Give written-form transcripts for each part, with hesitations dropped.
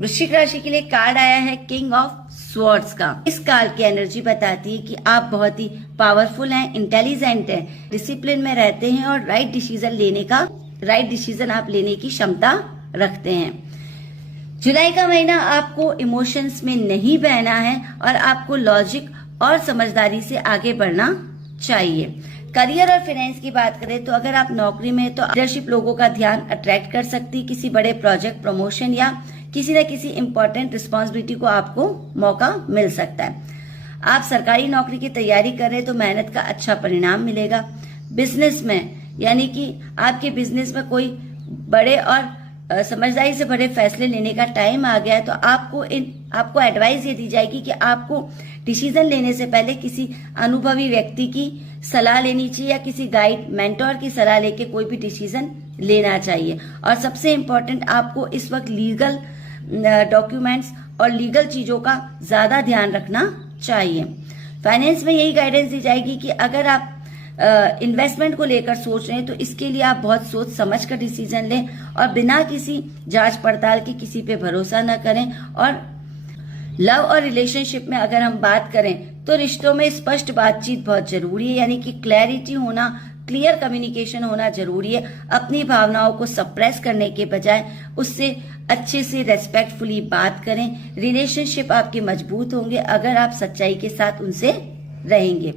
वृश्चिक राशि के लिए कार्ड आया है किंग ऑफ स्वॉर्ड्स का। इस कार्ड की एनर्जी बताती है कि आप बहुत ही पावरफुल हैं, इंटेलिजेंट हैं, डिसिप्लिन में रहते हैं और राइट डिसीजन आप लेने की क्षमता रखते हैं। जुलाई का महीना आपको इमोशंस में नहीं बहना है और आपको लॉजिक और समझदारी से आगे बढ़ना चाहिए। करियर और फाइनेंस की बात करें तो अगर आप नौकरी में हैं तो लीडरशिप लोगों का ध्यान अट्रैक्ट कर सकती है। किसी बड़े प्रोजेक्ट, प्रमोशन या किसी न किसी इम्पोर्टेंट रिस्पॉन्सिबिलिटी को आपको मौका मिल सकता है। आप सरकारी नौकरी की तैयारी कर रहे हैं तो मेहनत का अच्छा परिणाम मिलेगा। बिजनेस में यानी कि आपके बिजनेस में कोई बड़े और समझदारी से बड़े फैसले लेने का टाइम आ गया है तो आपको एडवाइस ये दी जाएगी कि आपको डिसीजन लेने से पहले किसी अनुभवी व्यक्ति की सलाह लेनी चाहिए या किसी गाइड, मेंटोर की सलाह लेके कोई भी डिसीजन लेना चाहिए। और सबसे इम्पोर्टेंट, आपको इस वक्त लीगल डॉक्यूमेंट्स और लीगल चीजों का ज्यादा ध्यान रखना चाहिए। फाइनेंस में यही गाइडेंस दी जाएगी कि अगर आप इन्वेस्टमेंट को लेकर सोच रहे हैं तो इसके लिए आप बहुत सोच समझ कर डिसीजन लें और बिना किसी जांच पड़ताल के किसी पे भरोसा न करें। और लव और रिलेशनशिप में अगर हम बात करें तो रिश्तों में स्पष्ट बातचीत बहुत जरूरी है, यानी कि क्लैरिटी होना, क्लियर कम्युनिकेशन होना जरूरी है। अपनी भावनाओं को सप्रेस करने के बजाय उससे अच्छे से रेस्पेक्टफुली बात करें। रिलेशनशिप आपके मजबूत होंगे अगर आप सच्चाई के साथ उनसे रहेंगे।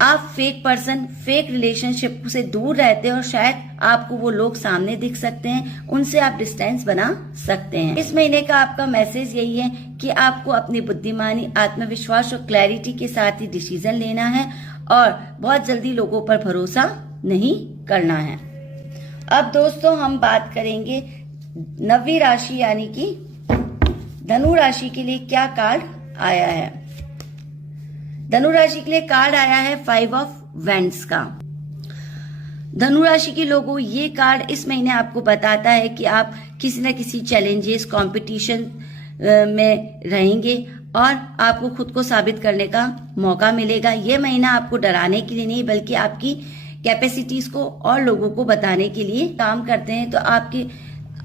आप फेक पर्सन, फेक रिलेशनशिप से दूर रहते हैं और शायद आपको वो लोग सामने दिख सकते हैं, उनसे आप डिस्टेंस बना सकते हैं। इस महीने का आपका मैसेज यही है कि आपको अपनी बुद्धिमानी, आत्मविश्वास और क्लैरिटी के साथ ही डिसीजन लेना है और बहुत जल्दी लोगों पर भरोसा नहीं करना है। अब दोस्तों हम बात करेंगे 9वीं राशि यानी कि धनु राशि के लिए क्या कार्ड आया है। धनु राशि के लिए कार्ड आया है 5 ऑफ वैंड्स का। धनु राशि के लोगों, ये कार्ड इस महीने आपको बताता है कि आप किसी न किसी चैलेंजेस, कंपटीशन में रहेंगे और आपको खुद को साबित करने का मौका मिलेगा। ये महीना आपको डराने के लिए नहीं बल्कि आपकी कैपेसिटीज को और लोगों को बताने के लिए काम करते हैं। तो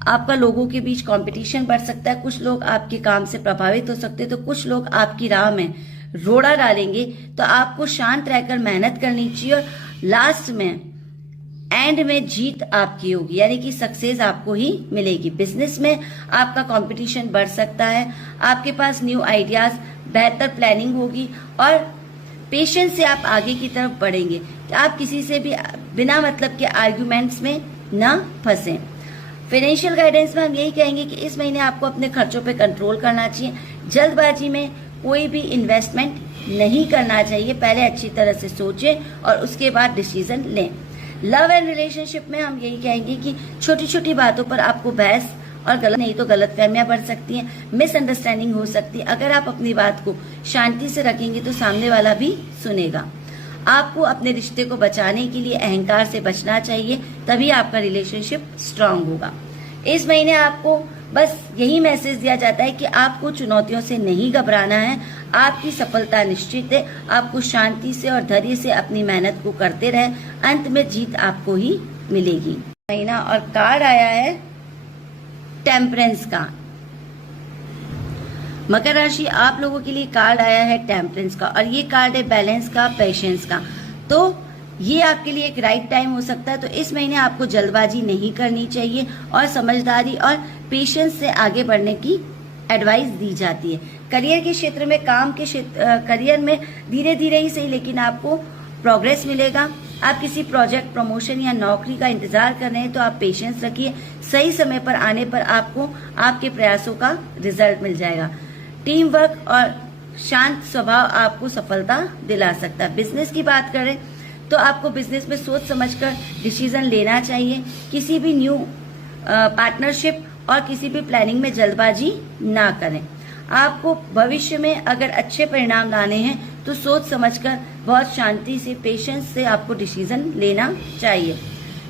आपका लोगों के बीच कंपटीशन बढ़ सकता है। कुछ लोग आपके काम से प्रभावित हो सकते हैं तो कुछ लोग आपकी राह में रोड़ा डालेंगे। तो आपको शांत रहकर मेहनत करनी चाहिए और लास्ट में एंड में जीत आपकी होगी, यानी कि सक्सेस आपको ही मिलेगी। बिजनेस में आपका कंपटीशन बढ़ सकता है, आपके पास न्यू आइडियाज, बेहतर प्लानिंग होगी और पेशेंस से आप आगे की तरफ बढ़ेंगे। आप किसी से भी बिना मतलब के आर्ग्यूमेंट्स में ना फंसे। फाइनेंशियल गाइडेंस में हम यही कहेंगे कि इस महीने आपको अपने खर्चों पे कंट्रोल करना चाहिए। जल्दबाजी में कोई भी इन्वेस्टमेंट नहीं करना चाहिए, पहले अच्छी तरह से सोचें और उसके बाद डिसीजन लें। लव एंड रिलेशनशिप में हम यही कहेंगे कि छोटी छोटी बातों पर आपको बहस और गलतफहमियां बढ़ सकती हैं, मिसअंडरस्टैंडिंग हो सकती है। अगर आप अपनी बात को शांति से रखेंगे तो सामने वाला भी सुनेगा। आपको अपने रिश्ते को बचाने के लिए अहंकार से बचना चाहिए, तभी आपका रिलेशनशिप स्ट्रांग होगा। इस महीने आपको बस यही मैसेज दिया जाता है कि आपको चुनौतियों से नहीं घबराना है, आपकी सफलता निश्चित है। आपको शांति से और धैर्य से अपनी मेहनत को करते रहे, अंत में जीत आपको ही मिलेगी। महीना और कार्ड आया है टेम्परेंस का। मकर राशि, आप लोगों के लिए कार्ड आया है टेम्परेंस का और ये कार्ड है बैलेंस का, पेशेंस का। तो ये आपके लिए एक राइट टाइम हो सकता है। तो इस महीने आपको जल्दबाजी नहीं करनी चाहिए और समझदारी और पेशेंस से आगे बढ़ने की एडवाइस दी जाती है। करियर के क्षेत्र में, करियर में धीरे धीरे ही सही लेकिन आपको प्रोग्रेस मिलेगा। आप किसी प्रोजेक्ट, प्रमोशन या नौकरी का इंतजार कर रहे हैं तो आप पेशेंस रखिए। सही समय पर आने पर आपको आपके प्रयासों का रिजल्ट मिल जाएगा। टीम वर्क और शांत स्वभाव आपको सफलता दिला सकता है। बिजनेस की बात करें तो आपको बिजनेस में सोच समझकर डिसीजन लेना चाहिए। किसी भी न्यू पार्टनरशिप और किसी भी प्लानिंग में जल्दबाजी ना करें। आपको भविष्य में अगर अच्छे परिणाम लाने हैं तो सोच समझकर बहुत शांति से, पेशेंस से आपको डिसीजन लेना चाहिए।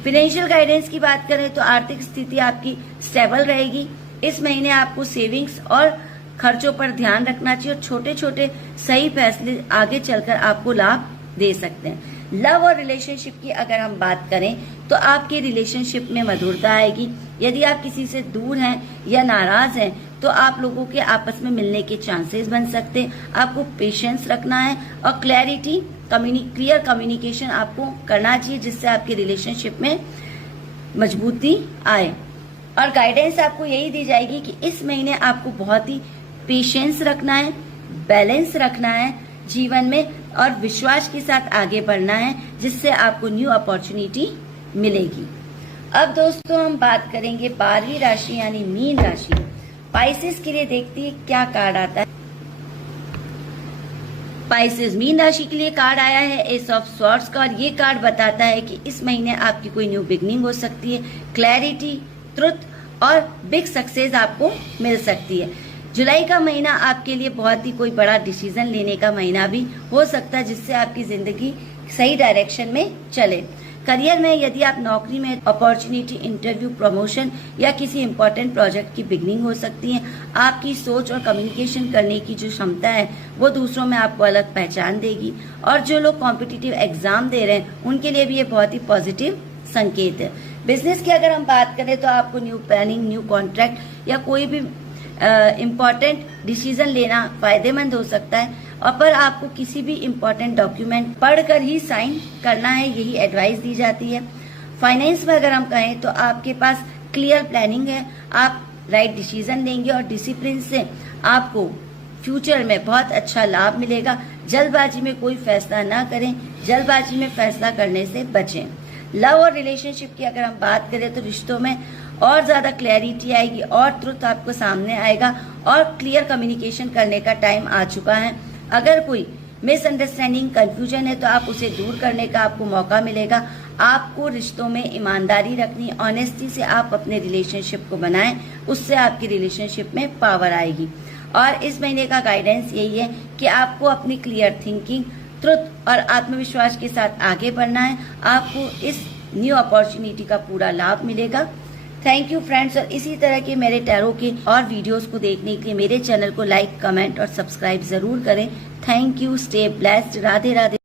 फाइनेंशियल गाइडेंस की बात करें तो आर्थिक स्थिति आपकी स्टेबल रहेगी। इस महीने आपको सेविंग्स और खर्चों पर ध्यान रखना चाहिए और छोटे छोटे सही फैसले आगे चलकर आपको लाभ दे सकते हैं। लव और रिलेशनशिप की अगर हम बात करें तो आपके रिलेशनशिप में मधुरता आएगी। यदि आप किसी से दूर हैं या नाराज हैं तो आप लोगों के आपस में मिलने के चांसेस बन सकते हैं। आपको पेशेंस रखना है और क्लैरिटी क्लियर कम्युनिकेशन आपको करना चाहिए, जिससे आपके रिलेशनशिप में मजबूती आए। और गाइडेंस आपको यही दी जाएगी कि इस महीने आपको बहुत ही पेशेंस रखना है, बैलेंस रखना है जीवन में और विश्वास के साथ आगे बढ़ना है, जिससे आपको न्यू अपॉर्चुनिटी मिलेगी। अब दोस्तों हम बात करेंगे 12वीं राशि यानी मीन राशि पाइसेस के लिए। देखती है क्या कार्ड आता है। पाइसेस मीन राशि के लिए कार्ड आया है एस ऑफ स्वॉर्ड्स का, और ये कार्ड बताता है कि इस महीने आपकी कोई न्यू बिगनिंग हो सकती है, क्लैरिटी, ट्रुथ और बिग सक्सेस आपको मिल सकती है। जुलाई का महीना आपके लिए बहुत ही कोई बड़ा डिसीजन लेने का महीना भी हो सकता है, जिससे आपकी जिंदगी सही डायरेक्शन में चले। करियर में यदि आप नौकरी में अपॉर्चुनिटी, इंटरव्यू, प्रमोशन या किसी इंपॉर्टेंट प्रोजेक्ट की बिगनिंग हो सकती है। आपकी सोच और कम्युनिकेशन करने की जो क्षमता है वो दूसरों में आपको अलग पहचान देगी। और जो लोग कॉम्पिटिटिव एग्जाम दे रहे हैं उनके लिए भी ये बहुत ही पॉजिटिव संकेत है। बिजनेस की अगर हम बात करें तो आपको न्यू प्लानिंग, न्यू कॉन्ट्रैक्ट या कोई भी इम्पोर्टेंट डिसीजन लेना फायदेमंद हो सकता है, और पर आपको किसी भी इम्पोर्टेंट डॉक्यूमेंट पढ़कर ही साइन करना है, यही एडवाइस दी जाती है। फाइनेंस में अगर हम कहें तो आपके पास क्लियर प्लानिंग है, आप राइट डिसीजन लेंगे और डिसिप्लिन से आपको फ्यूचर में बहुत अच्छा लाभ मिलेगा। जल्दबाजी में कोई फैसला ना करें, जल्दबाजी में फैसला करने से बचें। लव और रिलेशनशिप की अगर हम बात करें तो रिश्तों में और ज्यादा क्लैरिटी आएगी और ट्रुथ आपको सामने आएगा और क्लियर कम्युनिकेशन करने का टाइम आ चुका है। अगर कोई मिसअंडरस्टैंडिंग, कंफ्यूजन है तो आप उसे दूर करने का आपको मौका मिलेगा। आपको रिश्तों में ईमानदारी रखनी, ऑनेस्टी से आप अपने रिलेशनशिप को बनाएं, उससे आपकी रिलेशनशिप में पावर आएगी। और इस महीने का गाइडेंस यही है कि आपको अपनी क्लियर थिंकिंग, ट्रुथ और आत्मविश्वास के साथ आगे बढ़ना है। आपको इस न्यू अपॉर्चुनिटी का पूरा लाभ मिलेगा। थैंक यू फ्रेंड्स, और इसी तरह के मेरे टैरो के और वीडियोस को देखने के लिए मेरे चैनल को लाइक, कमेंट और सब्सक्राइब जरूर करें। Thank you, stay blessed, Radhe Radhe.